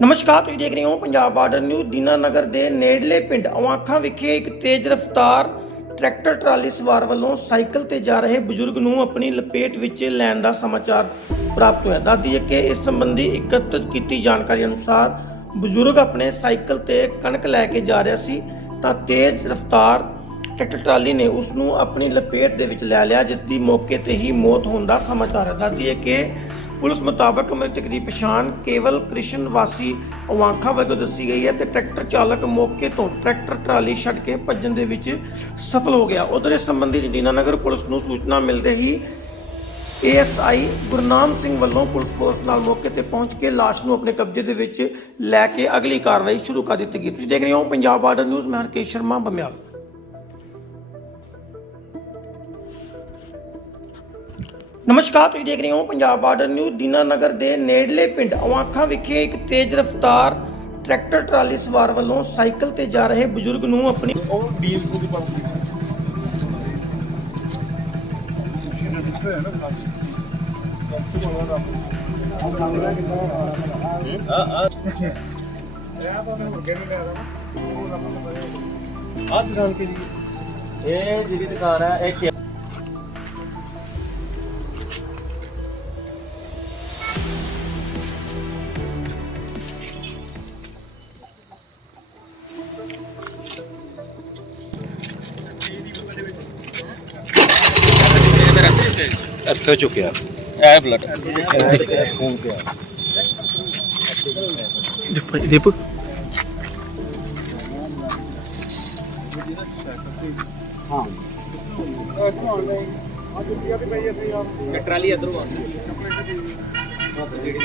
ਨਮਸਕਾਰ, ਤੁਸੀਂ ਦੇਖ ਰਹੇ ਹੋ ਪੰਜਾਬ ਬਾਰਡਰ ਨਿਊਜ਼, ਦੀਨਾਨਗਰ ਦੇ ਨੇੜਲੇ ਪਿੰਡ ਅਵਾਖਾਂ ਵਿਖੇ ਇੱਕ ਤੇਜ਼ ਰਫ਼ਤਾਰ ਟਰੈਕਟਰ ਟਰਾਲੀ ਸਵਾਰ ਵੱਲੋਂ ਸਾਈਕਲ ਤੇ ਜਾ ਰਹੇ ਬਜ਼ੁਰਗ ਨੂੰ ਆਪਣੀ ਲਪੇਟ ਵਿੱਚ ਲੈਣ ਦਾ ਸਮਾਚਾਰ ਪ੍ਰਾਪਤ ਹੋਇਆ। ਦੱਸਦੀ ਹੈ ਕਿ ਇਸ ਸੰਬੰਧੀ ਇਕੱਤਰ ਕੀਤੀ ਜਾਣਕਾਰੀ ਅਨੁਸਾਰ ਬਜ਼ੁਰਗ ਆਪਣੇ ਸਾਈਕਲ ਤੇ ਕਣਕ ਲੈ ਕੇ ਜਾ ਰਿਹਾ ਸੀ, ਤਾਂ ਤੇਜ਼ ਰਫ਼ਤਾਰ ਟਰੈਕਟਰ ਟਰਾਲੀ ਨੇ ਉਸ ਨੂੰ ਆਪਣੀ ਲਪੇਟ ਦੇ ਵਿੱਚ ਲੈ ਲਿਆ, ਜਿਸ ਦੀ ਮੌਕੇ ਤੇ ਹੀ ਮੌਤ ਹੋਣ ਦਾ ਸਮਾਚਾਰ ਹੈ। ਦੱਸਦੀ ਹੈ ਕਿ ਪੁਲਿਸ ਮੁਤਾਬਕ ਮ੍ਰਿਤਕ ਦੀ ਪਛਾਣ ਕੇਵਲ ਕ੍ਰਿਸ਼ਨ ਵਾਸੀ ਅਵਾਂਖਾ ਵਜੋਂ ਦੱਸੀ ਗਈ ਹੈ ਤੇ ਟਰੈਕਟਰ ਚਾਲਕ ਮੌਕੇ ਤੋਂ ਟਰੈਕਟਰ ਟਰਾਲੀ ਛੱਡ ਕੇ ਭੱਜਣ ਦੇ ਵਿੱਚ ਸਫਲ ਹੋ ਗਿਆ। ਉਧਰ ਇਸ ਸੰਬੰਧੀ ਦੀਨਾਨਗਰ ਪੁਲਿਸ ਨੂੰ ਸੂਚਨਾ ਮਿਲਦੇ ਹੀ ਏਐਸਆਈ ਗੁਰਨਾਮ ਸਿੰਘ ਵੱਲੋਂ ਪੁਲਿਸ ਫੋਰਸ ਨਾਲ ਮੌਕੇ ਤੇ ਪਹੁੰਚ ਕੇ ਲਾਸ਼ ਨੂੰ ਆਪਣੇ ਕਬਜ਼ੇ ਦੇ ਵਿੱਚ ਲੈ ਕੇ ਅਗਲੀ ਕਾਰਵਾਈ ਸ਼ੁਰੂ ਕਰ ਦਿੱਤੀ ਗਈ। ਤੁਸੀਂ ਦੇਖ ਰਹੇ ਹੋ ਪੰਜਾਬ ਬਾਰਡਰ ਨਿਊਜ਼, ਮੈਂ ਹਰਕੇਸ਼ ਸ਼ਰਮਾ, ਬਮਿਆਲ। ਨਮਸਕਾਰ, ਤੁਸੀਂ ਦੇਖ ਰਹੇ ਹੋ ਪੰਜਾਬ ਬਾਰਡਰ ਨਿਊਜ਼ ਦੀਨਾਨਗਰ ਦੇ ਨੇੜਲੇ ਪਿੰਡ ਅਵਾਖਾਂ ਵਿਖੇ ਇੱਕ ਤੇਜ਼ ਰਫ਼ਤਾਰ ਟਰੈਕਟਰ ਟਰਾਲੀ ਸਵਾਰ ਵੱਲੋਂ ਸਾਈਕਲ ਤੇ ਜਾ ਰਹੇ ਬਜ਼ੁਰਗ ਨੂੰ ਆਪਣੀ ਉਹ 20 ਕੁ ਦੀ ਆ ਦੁਕਾਨ ਕੇ ਜੀ ਇਹ ਜਿਹੜੀ ਦੁਕਾਨ ਹੈ ਇਹ ਕਿ- ਇੱਥੇ ਚੁੱਕਿਆ ਇਹ ਬਲੱਡ ਫੋਨ ਤੇ